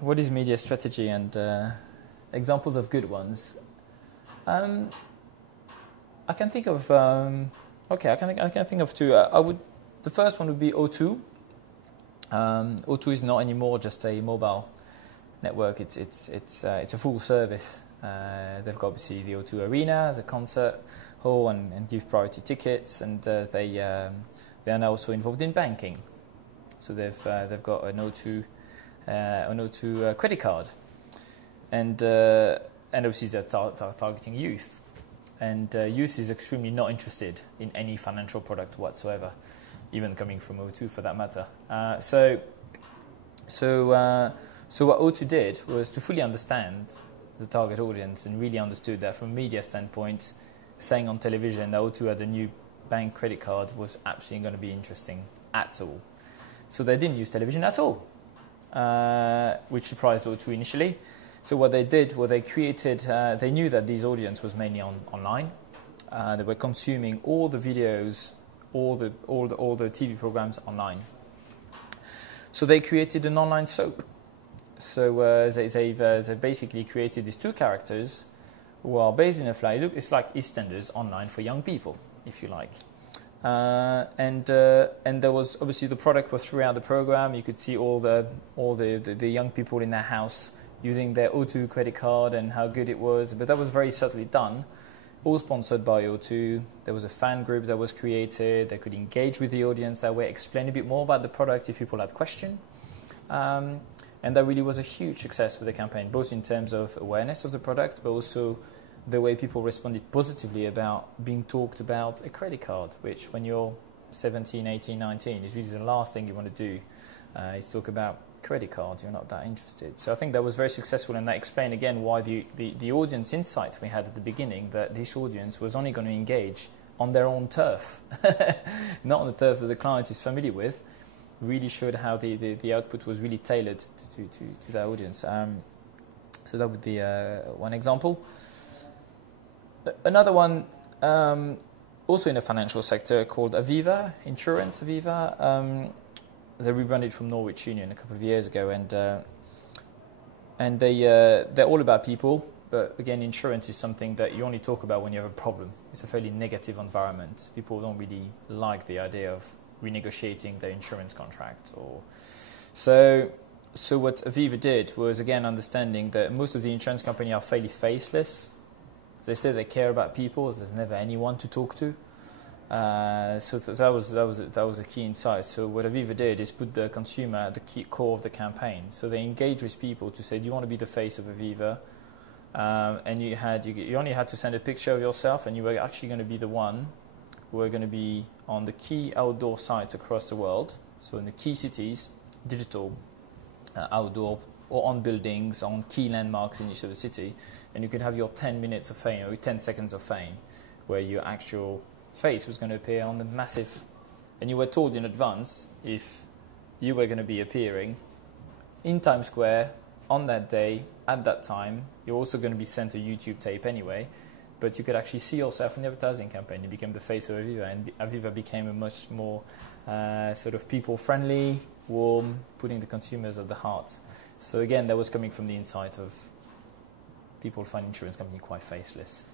what is media strategy and examples of good ones? I can think of I can think of two. The first one would be O2. O2 is not anymore just a mobile network. It's a full service. They've got obviously the O2 Arena as a concert hall and give priority tickets, and they are now also involved in banking. So they've got an O2 credit card, and obviously they're targeting youth, and youth is extremely not interested in any financial product whatsoever, even coming from O2 for that matter. So what O2 did was to fully understand the target audience and really understood that from a media standpoint, saying on television that O2 had a new bank credit card was absolutely going to be interesting at all. So they didn't use television at all, which surprised O2 initially. So what they did was they created, they knew that this audience was mainly online. They were consuming all the videos, all the TV programs online. So they created an online soap. So they've basically created these two characters who are based in a flat. It's like EastEnders online for young people, if you like. And there was obviously the product was throughout the program. You could see all the young people in their house using their O2 credit card and how good it was. But that was very subtly done, all sponsored by O2. There was a fan group that was created. They could engage with the audience that way, explain a bit more about the product if people had questions. And that really was a huge success for the campaign, both in terms of awareness of the product, but also the way people responded positively about being talked about a credit card, which when you're 17, 18, 19, is really the last thing you want to do, is talk about credit cards. You're not that interested. So I think that was very successful, and that explained again why the audience insight we had at the beginning, that this audience was only going to engage on their own turf, not on the turf that the client is familiar with, really showed how the output was really tailored to that audience. So that would be one example. Another one, also in the financial sector, called Aviva, Insurance Aviva. They rebranded from Norwich Union a couple of years ago, and they're all about people. But again, insurance is something that you only talk about when you have a problem. It's a fairly negative environment. People don't really like the idea of renegotiating their insurance contract. So what Aviva did was, again, understanding that most of the insurance companies are fairly faceless. They say they care about people. There's never anyone to talk to. So that was a key insight. So what Aviva did is put the consumer at the key core of the campaign. So they engaged with people to say, do you want to be the face of Aviva? And you only had to send a picture of yourself, and you were actually going to be the one who were going to be on the key outdoor sites across the world. So in the key cities, digital, outdoor, or on buildings, on key landmarks in each of the city, and you could have your 10 minutes of fame, or 10 seconds of fame, where your actual face was going to appear on the massive, and you were told in advance if you were going to be appearing in Times Square on that day, at that time. You're also going to be sent a YouTube tape anyway, but you could actually see yourself in the advertising campaign. You became the face of Aviva, and Aviva became a much more sort of people-friendly, warm, putting the consumers at the heart. So again, that was coming from the insight of people find insurance company quite faceless.